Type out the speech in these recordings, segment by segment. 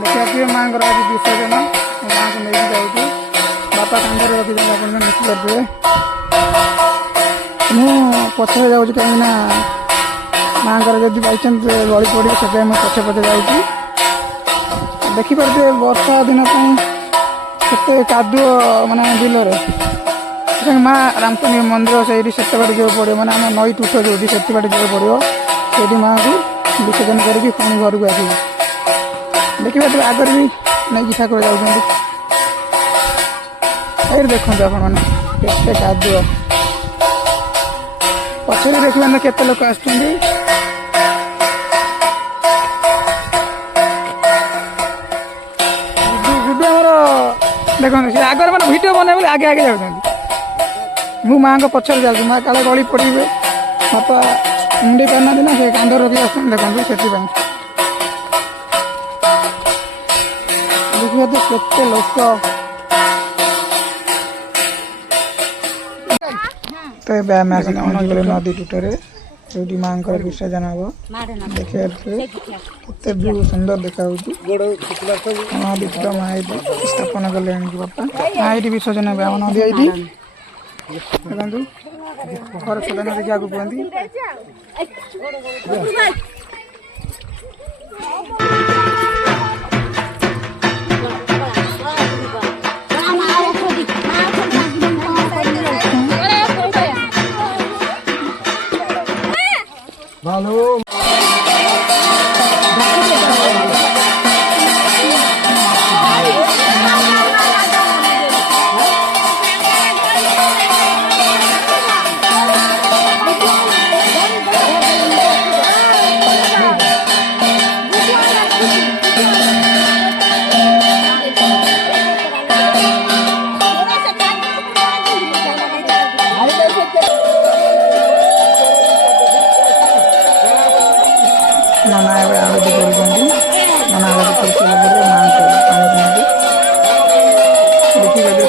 देखिए माँ आज विसर्जन माँ को लेकिन जाऊँ बापा कांधे रखी आप देखिपारे मुझे पछे जाऊँ कहीं माँ जब बाई चान्स गली पड़े से पछे पछे जाऊँ देखिपारे वर्षा दिन केते कादुओ माने बिलर माँ रामचंद्र मंदिर से बाटे जो पड़ो मैंने आम नई तुठ जो से बाटे जो पड़ो से माँ को विसर्जन करके पुणी घर को आस देखिए तो आगर भी नहीं ठाकुर जाऊँ ये देखो आपते कादुओ पछे देखिए केते लोक आस देखो सी आगर मैंने भिड बनने आगे आगे जाऊँ मु माँ को पछर जाऊँ माँ काले गली पड़े बापा मुंडे पाना ना से कांध रखी आस देखो से देखिए तो केते लोक तो ये आम आसने नदी टूटरे जो माँ विसर्जन हम देखिए केते व्यू सुंदर देखा नदी टूट माँ स्थापन कले बापा माँ ये विसर्जन हे आम नदी ये देखो घर सदन देखिए आगे कहती Halo. नाना आरती कर नाना आरती कर माँ को देखिए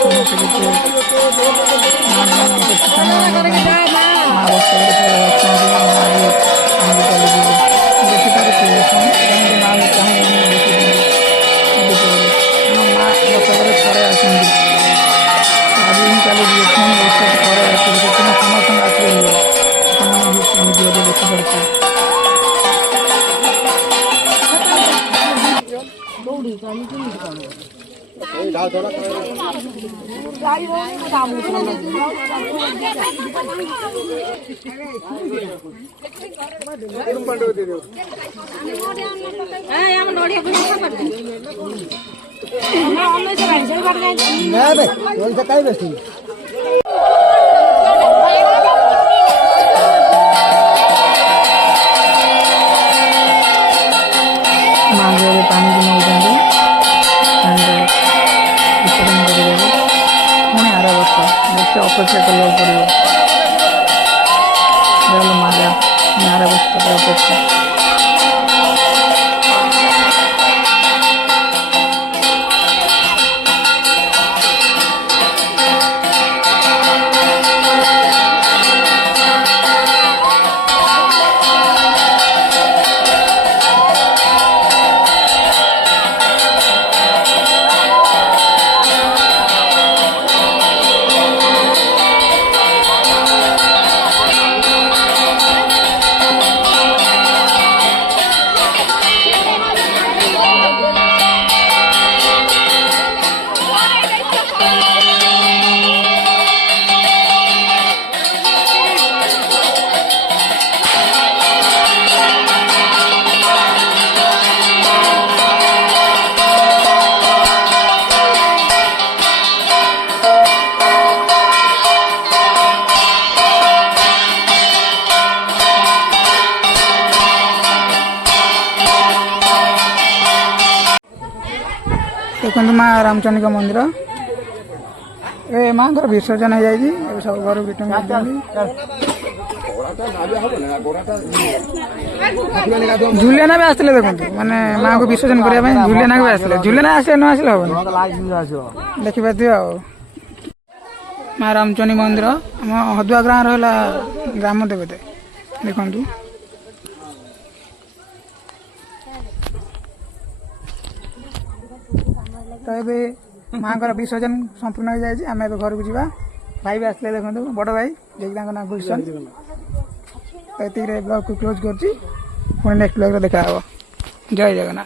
समस्त माँ थोड़े आसती आज ही चली समस्त आसो देखी पड़े पानी अपेक्षा करने पड़ो माला नारा बस अपेक्षा देखो माँ रामचंद्र मंदिर ए माँ घर विसर्जन हो जाए सब घर रिटर्न झुलियाना भी आसते देखो माने माँ को विसर्जन करने झुलियाना भी आसते झुलियाना आसे न आसले हम देखी पाते माँ रामचंद्र मंदिर आम हदुआ गाँव रहा ग्राम देवते देखु तो ये माँ विसर्जन संपूर्ण हो जाए आम घर को जावा भाई भी आसले देखो बड़ भाई जी ना गुलशन तो ये ब्लॉग को क्लोज कर नेक्स्ट ब्लॉग देखा जय जगन्नाथ।